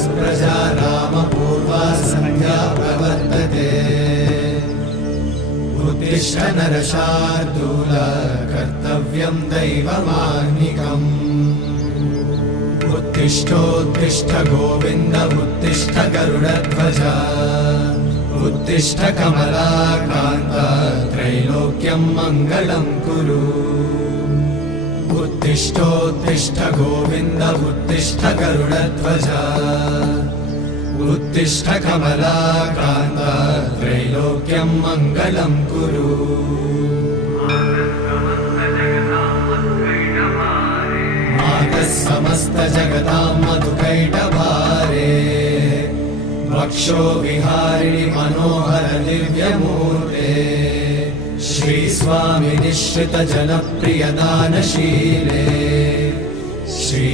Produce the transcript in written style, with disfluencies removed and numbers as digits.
सुप्रजा रामपूर्वा सन्ध्या प्रवर्तते उत्तिष्ठ नरशार्दूल कर्तव्यं दैवमाह्निकम् उत्तिष्ठोत्तिष्ठ गोविन्द उत्तिष्ठ गरुडध्वज उत्तिष्ठ कमलाकान्त त्रैलोक्यं मङ्गलं कुरु उत्तिष्ठोत्तिष्ठ गोविन्द उत्तिष्ठ गरुडध्वज उत्तिष्ठ कमलाकान्त त्रैलोक्यं मङ्गलं कुरु मातः समस्त जगतां मधुकैटभारे वक्षो विहारिणि मनोहर दिव्यमूर्ते श्री स्वामी निश्रित जनप्रिय दानशीले श्री